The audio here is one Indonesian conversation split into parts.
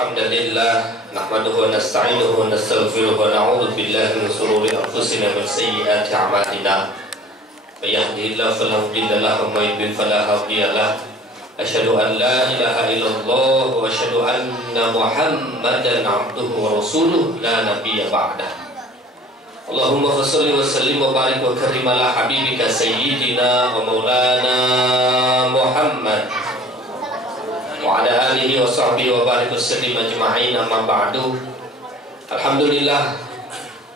Alhamdulillah nahmaduhu wa nasta'inuhu wa nastaghfiruhu wa na'udzu billahi min shururi anfusina wa min sayyiati a'malina. May yahdihillahu fala mudilla lahu wa may yudlil fala hadiya lahu. Asyhadu an la ilaha illallah wa asyhadu anna Muhammadan 'abduhu wa rasuluhu la nabiyya ba'dah. Allahumma shalli wa sallim wa barik wa karrim ala habibika sayyidina wa maulana Muhammad wa ala alihi wa sahbihi wa barik wasallim ajma'in, amma ba'du. Alhamdulillah,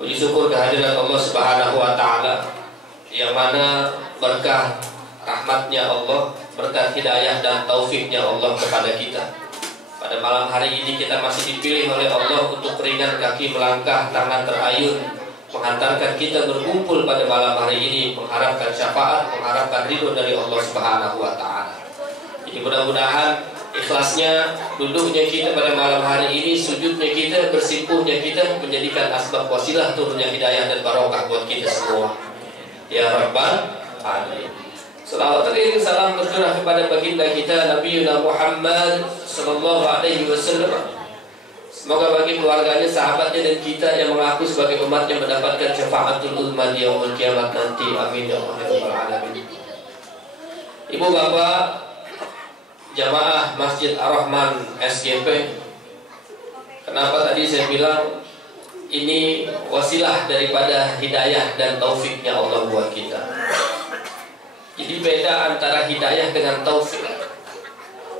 puji syukur kehadiran Allah Subhanahu wa taala yang mana berkah rahmatnya Allah, berkah hidayah dan taufiknya Allah kepada kita. Pada malam hari ini kita masih dipilih oleh Allah untuk ringan kaki melangkah, tangan terayun, menghantarkan kita berkumpul pada malam hari ini, mengharapkan syafaat, mengharapkan ridho dari Allah Subhanahu wa taala. Jadi mudah-mudahan ikhlasnya duduknya kita pada malam hari ini, sujudnya kita, bersimpuhnya kita menjadikan asbab wasilah turunnya hidayah dan barokah buat kita semua. Ya Rabbal Alamin. Salawat dan salam tercurah kepada baginda kita Nabi Muhammad sallallahu alaihi wasallam. Semoga bagi keluarganya, sahabatnya dan kita yang mengaku sebagai umatnya mendapatkan syafaatul uzma di yaumul kiamat nanti. Amin ya Rabbal Alamin. Ibu bapak jamaah Masjid Ar-Rahman SGP, kenapa tadi saya bilang ini wasilah daripada hidayah dan taufiknya Allah buat kita. Jadi beda antara hidayah dengan taufik.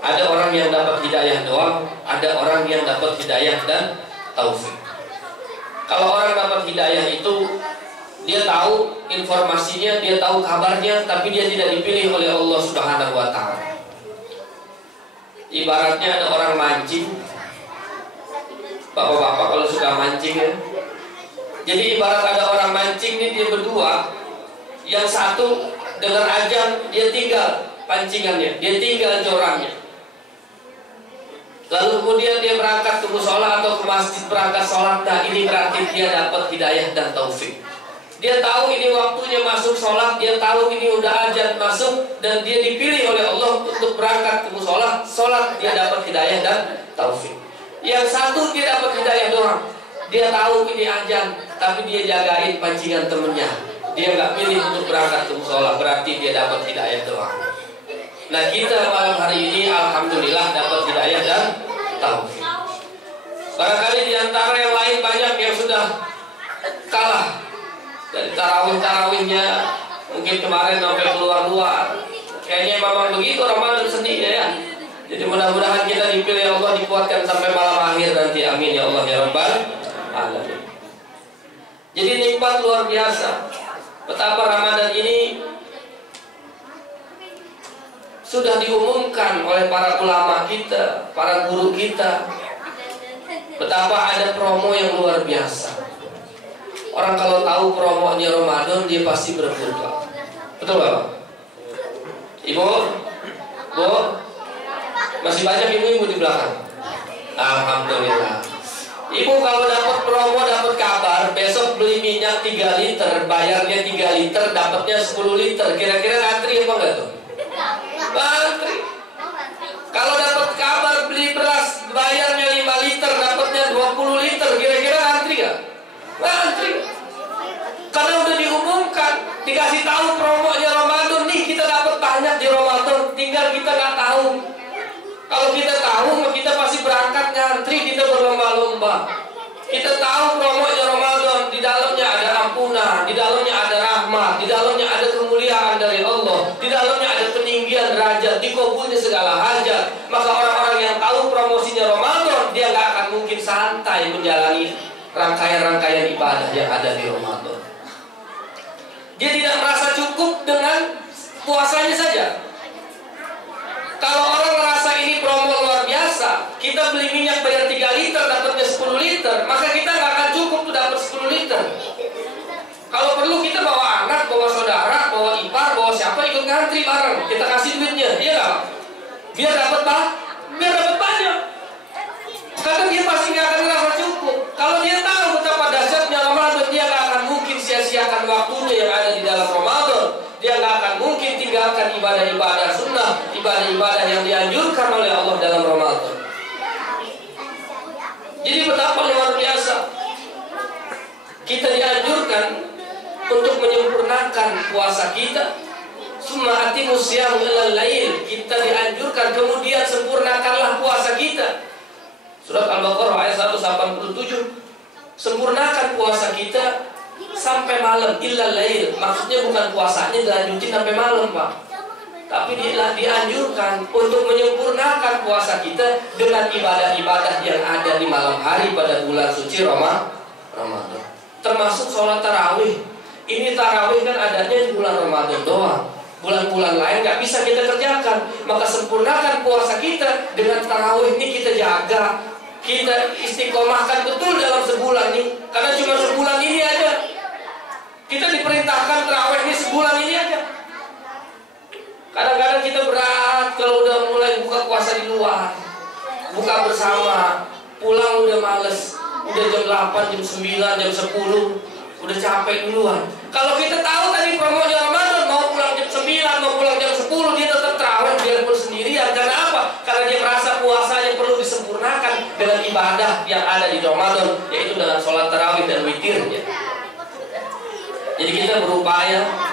Ada orang yang dapat hidayah doang, ada orang yang dapat hidayah dan taufik. Kalau orang dapat hidayah itu dia tahu informasinya, dia tahu kabarnya, tapi dia tidak dipilih oleh Allah Subhanahu wa taala. Ibaratnya ada orang mancing, bapak-bapak kalau suka mancing ya. Jadi ibarat ada orang mancing ini, dia berdua, yang satu dengan azan dia tinggal pancingannya, dia tinggal jorannya. Lalu kemudian dia berangkat ke musola atau ke masjid berangkat sholat. Nah ini berarti dia dapat hidayah dan taufik. Dia tahu ini waktunya masuk sholat, dia tahu ini udah azan masuk, dan dia dipilih oleh Allah untuk berangkat ke musola sholat. Dia dapat hidayah dan taufik. Yang satu dia dapat hidayah doang, dia tahu ini azan, tapi dia jagain pancingan temennya, dia nggak pilih untuk berangkat ke musola, berarti dia dapat hidayah doang. Nah kita malam hari ini alhamdulillah dapat hidayah dan taufik. Barangkali di antara yang lain banyak yang sudah kalah dari tarawih-tarawihnya, mungkin kemarin sampai keluar-luar. Kayaknya memang begitu Ramadan sendiri ya. Jadi mudah-mudahan kita dipilih Allah, dikuatkan sampai malam akhir nanti. Amin ya Allah ya Rabbal Alamin. Jadi nikmat luar biasa. Betapa Ramadan ini sudah diumumkan oleh para ulama kita, para guru kita. Betapa ada promo yang luar biasa. Orang kalau tahu promonya Ramadan, dia pasti berbuka. Betul Bapak? Ibu? Bu? Masih banyak ibu-ibu di belakang? Alhamdulillah. Ibu kalau dapat promo, dapat kabar, besok beli minyak 3 liter, bayarnya 3 liter, dapatnya 10 liter. Kira-kira ngantri apa enggak tuh? Ngantri. Kalau dapat kabar beli beras, bayarnya 5 liter, dapatnya 20 liter. Kira-kira ngantri enggak? Ngantri. Karena udah diumumkan, dikasih tahu promonya Ramadan nih, kita dapat banyak di Ramadan, tinggal kita nggak tahu. Kalau kita tahu, kita pasti berangkat ngantri, kita berlomba-lomba. Kita tahu promonya Ramadan, di dalamnya ada ampunan, di dalamnya ada rahmat, di dalamnya ada kemuliaan dari Allah, di dalamnya ada peninggian derajat, dikabulnya segala hajat. Maka orang-orang yang tahu promosinya Ramadan, dia nggak akan mungkin santai menjalani rangkaian-rangkaian ibadah yang ada di Ramadan. Dia tidak merasa cukup dengan puasanya saja. Kalau orang merasa ini promo luar biasa, kita beli minyak bayar 3 liter, dapatnya 10 liter, maka kita nggak akan cukup tuh dapat 10 liter. Kalau perlu kita bawa anak, bawa saudara, bawa ipar, bawa siapa, ikut ngantri bareng, kita kasih duitnya, iya nggak? Biar dapat banyak. Karena dia pasti nggak akan merasa cukup. Kalau dia tahu betapa dahsyatnya Ramadan, dia nggak akan mungkin sia-siakan waktunya yang ada di dalam Ramadan. Dia nggak akan mungkin tinggalkan ibadah-ibadah sunnah, ibadah-ibadah yang dianjurkan oleh Allah dalam Ramadan. Jadi betapa luar biasa. Kita dianjurkan untuk menyempurnakan puasa kita. Summa atimus siyam ilal lail. Kita dianjurkan kemudian sempurnakanlah puasa kita. Surat Al-Baqarah ayat 187. Sempurnakan puasa kita sampai malam illal lail. Maksudnya bukan puasanya dilanjutin sampai malam, Pak. Tapi dianjurkan untuk menyempurnakan puasa kita dengan ibadah-ibadah yang ada di malam hari pada bulan suci Ramadan. Termasuk sholat tarawih. Ini tarawih kan adanya di bulan Ramadan doang. Bulan-bulan lain nggak bisa kita kerjakan. Maka sempurnakan puasa kita dengan tarawih ini kita jaga. Kita istiqomahkan betul dalam sebulan ini. Karena cuma sebulan ini aja. Kita diperintahkan tarawih ini sebulan ini aja. Kadang-kadang kita berat kalau udah mulai buka puasa di luar, buka bersama, pulang udah males, udah jam 8, jam 9, jam 10, udah capek duluan. Kalau kita tahu tadi promonya Ramadan, mau pulang jam 9, mau pulang jam 10, dia tetap tarawih biarpun sendirian. Karena apa? Karena dia merasa puasanya perlu disempurnakan dengan ibadah yang ada di Ramadan, yaitu dengan sholat tarawih dan witirnya. Jadi kita berupaya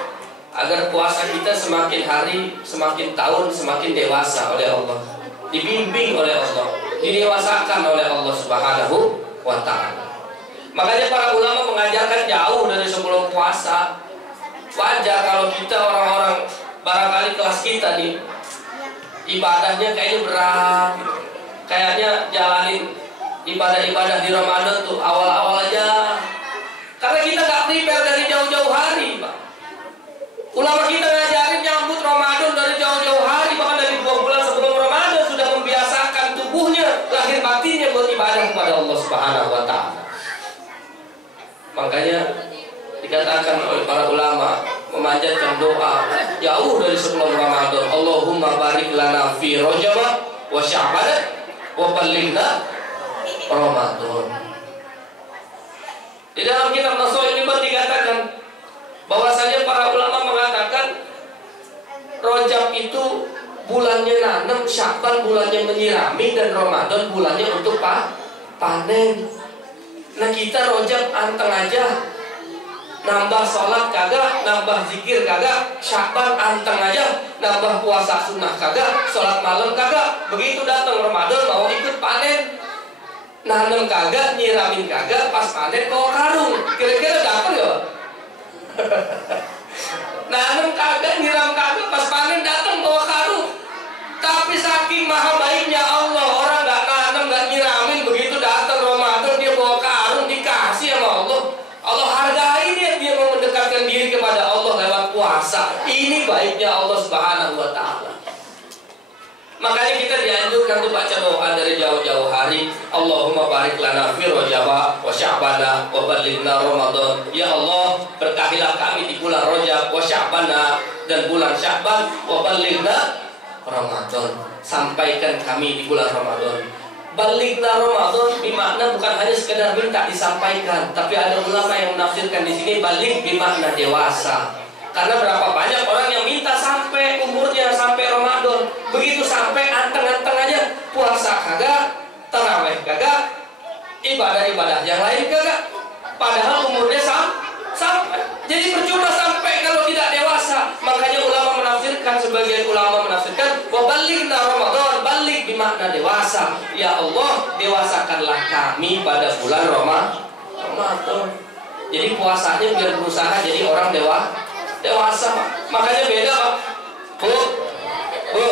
agar puasa kita semakin hari, semakin tahun, semakin dewasa oleh Allah, dibimbing oleh Allah, didewasakan oleh Allah Subhanahu wa Ta'ala. Makanya para ulama mengajarkan jauh dari sebelum puasa. Wajar kalau kita orang-orang barangkali kelas kita nih, ibadahnya kayaknya berat, kayaknya jalanin ibadah-ibadah di Ramadan tuh awal-awal aja. Karena kita gak prepare dari jauh-jauh hari, Pak. Ulama kita ngajarin nyambut Ramadan dari jauh-jauh hari, bahkan dari 2 bulan sebelum Ramadan sudah membiasakan tubuhnya, lahir batinnya beribadah kepada Allah Subhanahu wa Ta'ala. Makanya dikatakan oleh para ulama memanjatkan doa jauh dari sebelum Ramadan. Allahumma barik lana fi Rajab wa Sya'ban wa ballighna Ramadan. Di dalam kitab Nasail ini dikatakan bahwasanya para ulama mengatakan Rajab itu bulannya nanam, Sya'ban bulannya menyirami, dan Ramadan bulannya untuk panen. Nah kita Rajab anteng aja, nambah sholat kagak, nambah zikir kagak. Sya'ban anteng aja, nambah puasa sunnah kagak, sholat malam kagak. Begitu datang Ramadan mau ikut panen, nanam kagak, nyiramin kagak, pas panen bawa karung. Kira-kira dapat gak? Nanam kagak, nyiram kagak, pas panen datang bawa karung. Tapi saking maha baiknya Allah, orang gak nanam, gak nyiramin, begitu datang Ramadan dia bawa karung, dikasih sama Allah. Allah hargai dia mau mendekatkan diri kepada Allah lewat puasa. Ini baiknya Allah Subhanahu wa Ta'ala. Makanya kita dianjurkan untuk baca doa dari jauh-jauh hari. Allahumma barik lana fi Rajab wa Sya'ban wa ballighna Ramadan. Ya Allah, berkahilah kami di bulan Rajab wa Sya'ban dan bulan Sya'ban wa ballighna Ramadan. Sampaikan kami di bulan Ramadan. Ballighna Ramadan bermakna bukan hanya sekedar minta disampaikan, tapi ada ulama yang menafsirkan di sini baligh bermakna dewasa. Karena berapa banyak orang yang minta sampai umurnya sampai Ramadan, begitu sampai anteng-anteng aja, puasa kagak, tarawih kagak, ibadah-ibadah yang lain kagak, padahal umurnya sampai. Jadi percuma sampai kalau tidak dewasa. Makanya ulama menafsirkan, sebagian ulama menafsirkan wabalighna Ramadan, balik bermakna dewasa. Ya Allah, dewasakanlah kami pada bulan Ramadan. Jadi puasanya biar berusaha jadi orang dewasa, Pak. Makanya beda, Pak. Bu,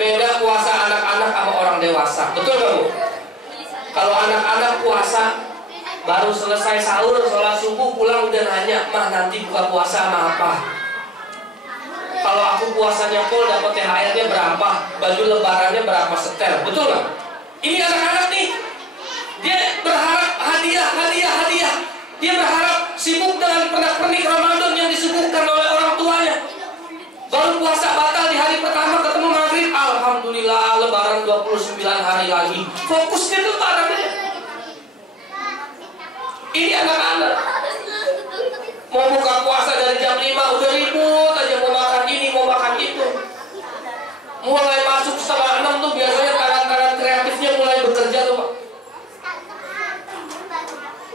beda puasa anak-anak sama orang dewasa. Betul nggak, Bu? Kalau anak-anak puasa baru selesai sahur, sholat subuh, pulang udah nanya, "Mah, nanti buka puasa sama apa?" Kalau aku puasanya full, dapat THR-nya berapa? Baju lebarannya berapa setel? Betul nggak? Ini anak-anak nih, dia berharap hadiah. Dia berharap sibuk dengan pernak-pernik Ramadan yang disuguhkan oleh orang tuanya. Baru puasa batal di hari pertama, ketemu maghrib, alhamdulillah lebaran 29 hari lagi. Fokusnya lebaran aja. Ini anak-anak mau buka puasa dari jam 5 udah ribut aja, mau makan ini, mau makan itu. Mulai masuk setengah 6 tuh biasanya tangan-tangan kreatifnya mulai bekerja tuh, Pak.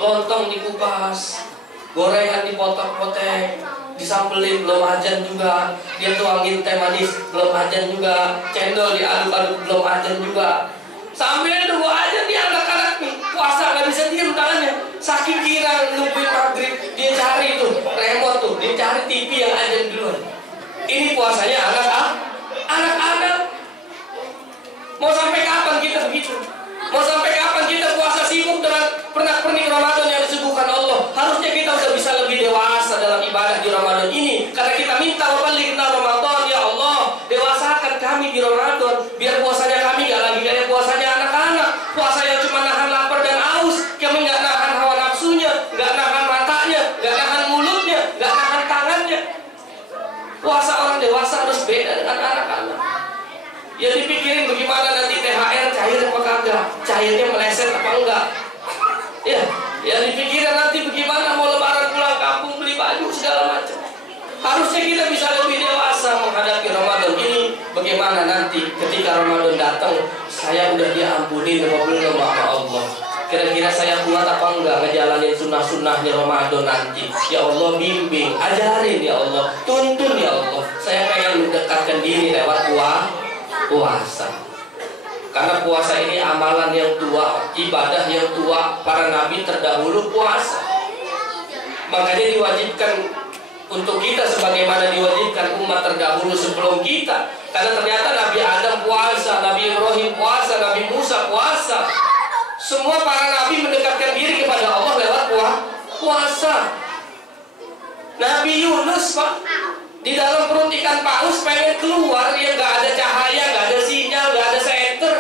lontong dikupas, gorengan dipotong-potong, disambelin belum ajan juga, dia tuangin teh manis belum ajan juga, cendol diaduk-aduk belum ajan juga. Sambil nunggu ajan dia anak-anak nih puasa nggak bisa diam tangannya, saking kira nungguin maghrib dia cari tuh remote tuh, dia cari TV yang ajan duluan. Ini puasanya anak-anak. Mau sampai kapan kita begitu? Mau sampai kapan kita puasa sibuk dengan pernak-pernik Ramadan yang disuguhkan Allah? Harusnya kita udah bisa lebih dewasa dalam ibadah di Ramadan ini. Karena kita minta wabalighna Ramadan, ya Allah, dewasakan kami di Ramadan, biar puasanya kami gak lagi kayak puasanya anak-anak. Puasa yang cuma nahan lapar dan haus, kami gak nahan hawa nafsunya, gak nahan matanya, gak nahan mulutnya, gak nahan tangannya. Puasa orang dewasa harus beda dengan anak-anak. Ya dipikirin bagaimana nanti THR cair apa kagak, cairnya meleset apa enggak. Ya dipikirin nanti bagaimana mau lebaran pulang kampung beli baju segala macam. Harusnya kita bisa lebih dewasa menghadapi Ramadan ini. Bagaimana nanti ketika Ramadan datang, saya udah diampuni sama Allah. Kira-kira saya kuat apa enggak ngejalanin sunnah-sunnahnya Ramadan nanti. Ya Allah bimbing, ajarin ya Allah, tuntun ya Allah. Saya pengen mendekatkan diri lewat puasa. Karena puasa ini amalan yang tua, ibadah yang tua. Para nabi terdahulu puasa. Makanya diwajibkan untuk kita sebagaimana diwajibkan umat terdahulu sebelum kita. Karena ternyata Nabi Adam puasa, Nabi Ibrahim puasa, Nabi Musa puasa. Semua para nabi mendekatkan diri kepada Allah lewat puasa. Nabi Yunus, Pak, di dalam perut ikan paus pengen keluar, dia nggak ada cahaya, nggak ada sinyal, nggak ada senter,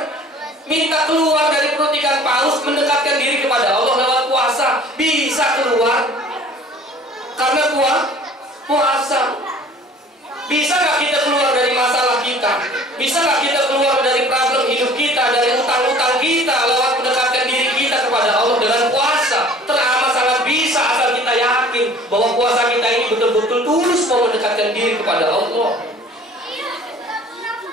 minta keluar dari perut ikan paus, mendekatkan diri kepada Allah lewat puasa. Bisa keluar karena puasa. Bisa nggak kita keluar dari masalah kita? Bisa nggak kita keluar dari problem hidup kita, dari utang-utang kita lewat mendekatkan diri kita kepada Allah dengan puasa? Teramat sangat bisa, asal kita yakin bahwa puasa kita ini betul-betul tulus mau mendekatkan diri kepada Allah.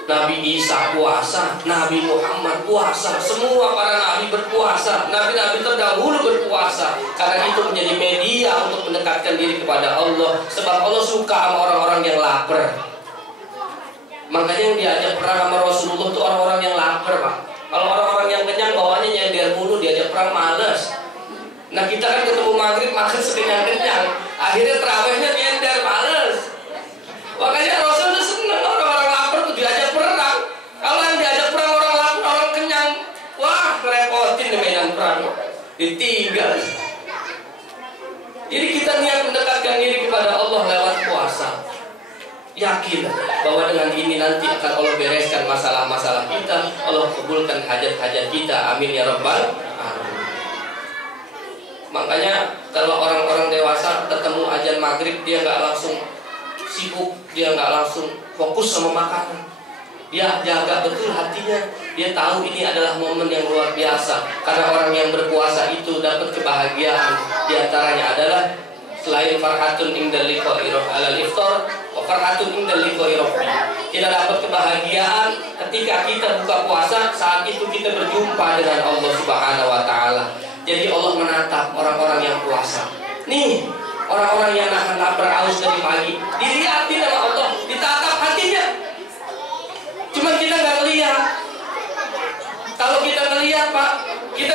Nabi Isa puasa, Nabi Muhammad puasa, semua para nabi berpuasa, nabi-nabi terdahulu berpuasa. Karena itu menjadi media untuk mendekatkan diri kepada Allah. Sebab Allah suka sama orang-orang yang lapar. Makanya yang diajak perang sama Rasulullah itu orang-orang yang lapar, Pak. Kalau orang-orang yang kenyang bawaannya nyender mulu, diajak perang males. Nah kita kan ketemu maghrib makan sekenyang-kenyang, akhirnya terawihnya nyender males. Makanya Rasul itu senang orang-orang lapar tuh diajak perang. Kalau yang diajak perang orang lapar, orang kenyang, wah ngerepotin di medan perang, ditinggal. Jadi kita niat mendekatkan diri kepada Allah lewat puasa. Yakin bahwa dengan ini nanti akan Allah bereskan masalah-masalah kita, Allah kabulkan hajat-hajat kita. Amin ya rabbal alamin. Makanya kalau orang-orang dewasa ketemu azan maghrib, dia nggak langsung sibuk, dia nggak langsung fokus sama makanan. Dia jaga betul hatinya. Dia tahu ini adalah momen yang luar biasa. Karena orang yang berpuasa itu dapat kebahagiaan. Di antaranya adalah selain farhatun indal liqa'i alal iftar wa farhatun indal liqa'i rabbi. Kita dapat kebahagiaan ketika kita buka puasa, saat itu kita berjumpa dengan Allah Subhanahu wa taala. Jadi Allah menatap orang-orang yang puasa. Nih, orang-orang yang nahan lapar haus dari pagi, dilihatin sama Allah, ditatap hatinya. Cuma kita nggak melihat. Kalau kita melihat, Pak, kita